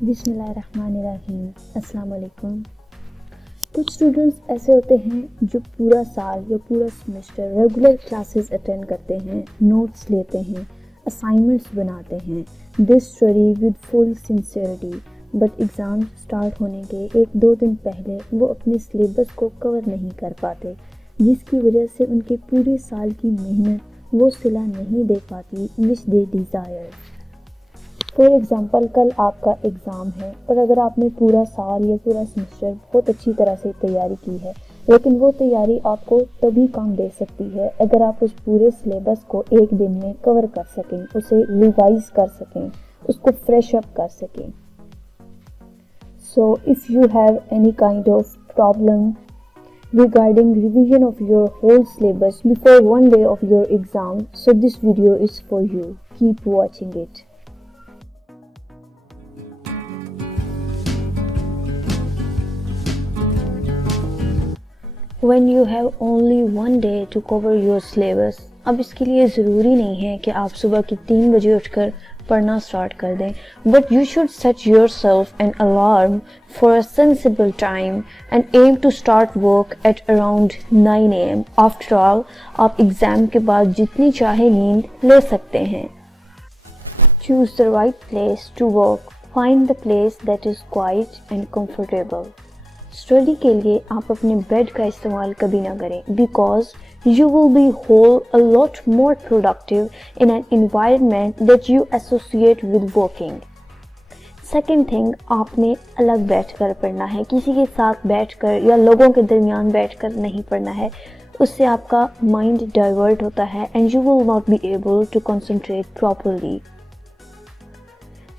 بسم اللہ الرحمن الرحیم. السلام علیکم. کچھ اسٹوڈنٹس ایسے ہوتے ہیں جو پورا سال یا پورا سیمسٹر ریگولر کلاسز اٹینڈ کرتے ہیں، نوٹس لیتے ہیں، اسائنمنٹس بناتے ہیں. They study with full sincerity, but exam start ہونے کے 1-2 دن پہلے وہ اپنے سلیبس کو کور نہیں کر پاتے، جس کی وجہ سے ان کے پورے سال کی محنت وہ صلہ نہیں دے پاتی وچ دے ڈیزائر. فار ایگزامپل کل آپ کا ایگزام ہے اور اگر آپ نے پورا سال یا پورا سیمسٹر بہت اچھی طرح سے تیاری کی ہے، لیکن وہ تیاری آپ کو تبھی کام دے سکتی ہے اگر آپ اس پورے سلیبس کو ایک دن میں کور کر سکیں، اسے ریوائز کر سکیں، اس کو فریش اپ کر سکیں. So if you have any kind of problem regarding revision of your whole syllabus before one day of your exam, so this video is for you. Keep watching it. When you have only one day to cover your syllabus, اب اس کے لیے ضروری نہیں ہے کہ آپ صبح کی 3 بجے اٹھ کر پڑھنا سٹارٹ کر دیں، but you should set yourself an alarm for a sensible time and aim to start work at around 9 AM. After all, آپ ایگزام کے بعد جتنی چاہے نیند لے سکتے ہیں. Choose the right place to work. Find the place that is quiet and comfortable. Study کے لیے آپ اپنے بیڈ کا استعمال کبھی نہ کریں، because you will be a lot more productive in an environment that you associate with working. Second thing، آپ نے الگ بیٹھ کر پڑھنا ہے، کسی کے ساتھ بیٹھ کر یا لوگوں کے درمیان بیٹھ کر نہیں پڑھنا ہے. اس سے آپ کا مائنڈ ڈائیورٹ ہوتا ہے and you will not be able to concentrate properly.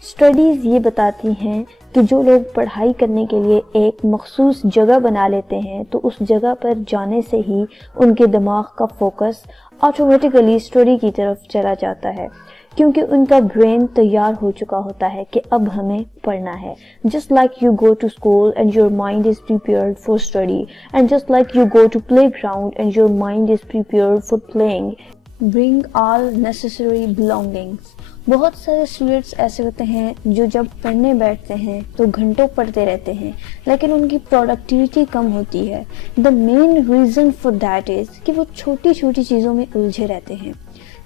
Studies یہ بتاتی ہیں کہ جو لوگ پڑھائی کرنے کے لیے ایک مخصوص جگہ بنا لیتے ہیں تو اس جگہ پر جانے سے ہی ان کے دماغ کا فوکس آٹومیٹیکلی اسٹڈی کی طرف چلا جاتا ہے، کیونکہ ان کا برین تیار ہو چکا ہوتا ہے کہ اب ہمیں پڑھنا ہے. Just like you go to school and your mind is prepared for study, and just like you go to playground and your mind is prepared for playing. Bring all necessary belongings. بہت سارے students ایسے ہوتے ہیں جو جب پڑھنے بیٹھتے ہیں تو گھنٹوں پڑھتے رہتے ہیں، لیکن ان کی پروڈکٹیوٹی کم ہوتی ہے. The main reason for that is کہ وہ چھوٹی چھوٹی چیزوں میں الجھے رہتے ہیں.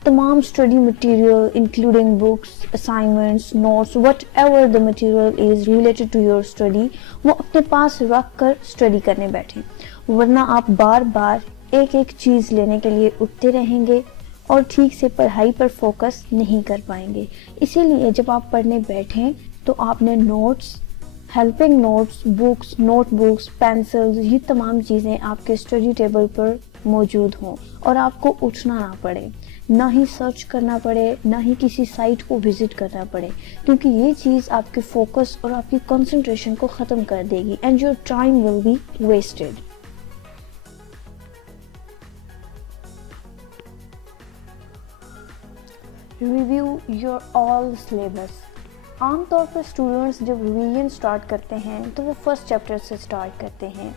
تمام study material including books, assignments, notes, whatever the material is related to your study, وہ اپنے پاس رکھ کر اسٹڈی کرنے بیٹھیں، ورنہ آپ بار بار ایک ایک چیز لینے کے لیے اٹھتے رہیں گے اور ٹھیک سے پڑھائی پر فوکس نہیں کر پائیں گے. اسی لیے جب آپ پڑھنے بیٹھیں تو آپ نے notes, helping notes, books, notebooks, pencils, یہ تمام چیزیں آپ کے اسٹڈی ٹیبل پر موجود ہوں اور آپ کو اٹھنا نہ پڑے، نہ ہی سرچ کرنا پڑے، نہ ہی کسی سائٹ کو وزٹ کرنا پڑے، کیونکہ یہ چیز آپ کے فوکس اور آپ کی کنسنٹریشن کو ختم کر دے گی and your time will be wasted. Review your all syllabus. عام طور پر اسٹوڈنٹس جب ریویژن اسٹارٹ کرتے ہیں تو وہ فرسٹ چیپٹر سے اسٹارٹ کرتے ہیں،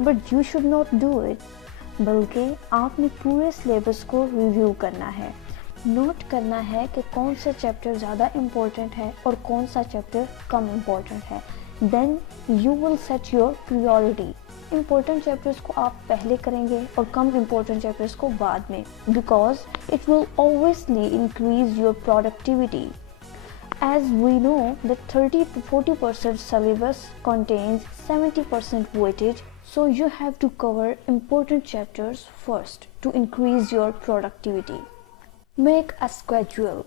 but you should not do it, بلکہ آپ نے پورے سلیبس کو ریویو کرنا ہے. نوٹ کرنا ہے کہ کون سا چیپٹر زیادہ امپورٹنٹ ہے اور کون سا چیپٹر کم امپورٹنٹ ہے. Then you will set your priority. Important chapters کو آپ پہلے کریں گے اور کم امپورٹنٹ چیپٹرس کو بعد میں، because it will obviously increase your productivity. As we know that 30 to 40% syllabus contains 70% weightage, so you have to cover important chapters first to increase your productivity. Make a schedule.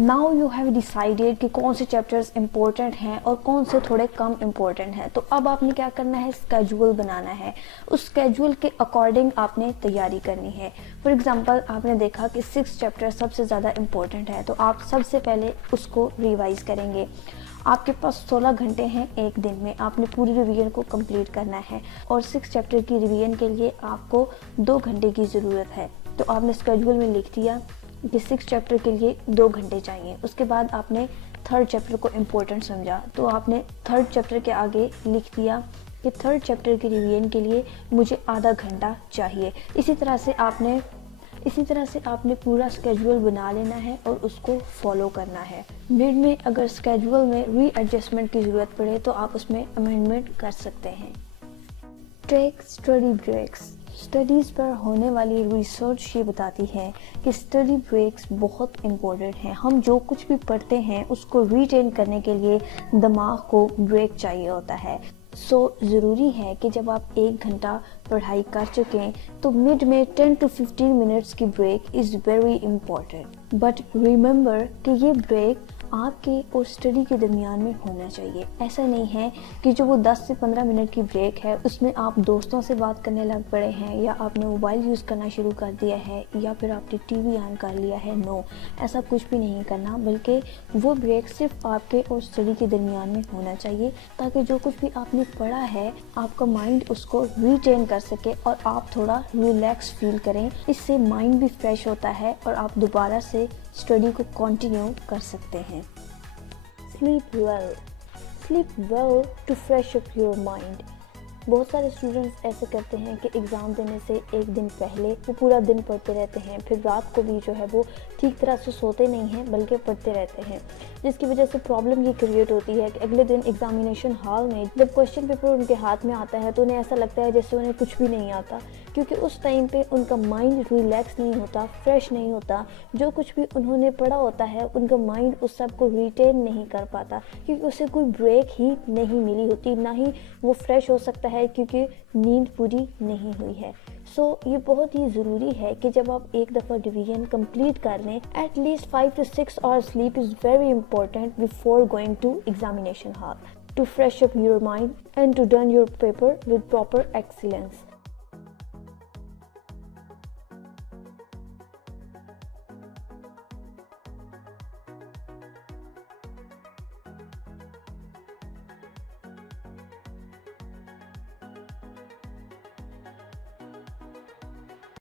Now you have decided کہ کون سے chapters important ہیں اور کون سے تھوڑے کم important ہیں، تو اب آپ نے کیا کرنا ہے، اسکیجول بنانا ہے. اس اسکیجول کے اکارڈنگ آپ نے تیاری کرنی ہے. فار ایگزامپل آپ نے دیکھا کہ 6 چیپٹر سب سے زیادہ امپورٹنٹ ہے، تو آپ سب سے پہلے اس کو ریوائز کریں گے. آپ کے پاس 16 گھنٹے ہیں ایک دن میں، آپ نے پوری ریویژن کو کمپلیٹ کرنا ہے اور 6 چیپٹر کی ریویژن کے لیے آپ کو 2 گھنٹے کی ضرورت ہے. تو آپ نے اسکیجول میں لکھ دیا کہ 6 چیپٹر کے لیے 2 گھنٹے چاہیے. اس کے بعد آپ نے 3rd چیپٹر کو امپورٹنٹ سمجھا تو آپ نے 3rd چیپٹر کے آگے لکھ دیا کہ 3rd چیپٹر کی ریویژن کے لیے مجھے آدھا گھنٹہ چاہیے. اسی طرح سے آپ نے اسی طرح سے آپ نے پورا اسکیجول بنا لینا ہے اور اس کو فالو کرنا ہے. مڈ میں اگر اسکیجول میں ری ایڈجسٹمنٹ کی ضرورت پڑے تو آپ اس میں امینڈمنٹ کر سکتے ہیں. ٹیک اسٹڈی بریکس. اسٹڈیز پر ہونے والی ریسرچ یہ بتاتی ہے کہ اسٹڈی بریکس بہت امپورٹنٹ ہیں. ہم جو کچھ بھی پڑھتے ہیں اس کو ریٹین کرنے کے لیے دماغ کو بریک چاہیے ہوتا ہے. سو ضروری ہے کہ جب آپ 1 گھنٹہ پڑھائی کر چکیں تو مڈ میں 10 to 15 منٹس کی break is very important. But remember کہ یہ بریک آپ کے اور اسٹڈی کے درمیان میں ہونا چاہیے. ایسا نہیں ہے کہ جو وہ 10 سے 15 منٹ کی بریک ہے اس میں آپ دوستوں سے بات کرنے لگ پڑے ہیں یا آپ نے موبائل یوز کرنا شروع کر دیا ہے یا پھر آپ نے ٹی وی آن کر لیا ہے. نو، ایسا کچھ بھی نہیں کرنا، بلکہ وہ بریک صرف آپ کے اور اسٹڈی کے درمیان میں ہونا چاہیے تاکہ جو کچھ بھی آپ نے پڑھا ہے آپ کا مائنڈ اس کو ریٹین کر سکے اور آپ تھوڑا ریلیکس فیل کریں. اس سے مائنڈ بھی فریش ہوتا ہے اور آپ دوبارہ سے اسٹڈی کو کنٹینیو کر سکتے ہیں. Sleep well. Sleep well to fresh up your mind. بہت سارے اسٹوڈنٹس ایسے کرتے ہیں کہ ایگزام دینے سے 1 دن پہلے وہ پورا دن پڑھتے رہتے ہیں، پھر رات کو بھی جو ہے وہ ٹھیک طرح سے سوتے نہیں ہیں بلکہ پڑھتے رہتے ہیں، جس کی وجہ سے پرابلم یہ کریٹ ہوتی ہے کہ اگلے دن ایگزامینیشن ہال میں جب کوشچن پیپر ان کے ہاتھ میں آتا ہے تو انہیں ایسا لگتا ہے جیسے انہیں کچھ بھی نہیں آتا، کیونکہ اس ٹائم پہ ان کا مائنڈ ریلیکس نہیں ہوتا، فریش نہیں ہوتا. جو کچھ بھی انہوں نے پڑھا ہوتا ہے ان کا مائنڈ اس سب کو ریٹین نہیں کر پاتا کیونکہ اسے کوئی بریک ہی نہیں ملی ہوتی، نہ ہی وہ فریش ہو سکتا ہے کیونکہ نیند پوری نہیں ہوئی ہے. سو یہ بہت ہی ضروری ہے کہ جب آپ ایک دفعہ ڈویژن کمپلیٹ کر لیں at least 5 to 6 hours sleep is very important before going to examination hall to fresh up your mind and to done your paper with proper excellence.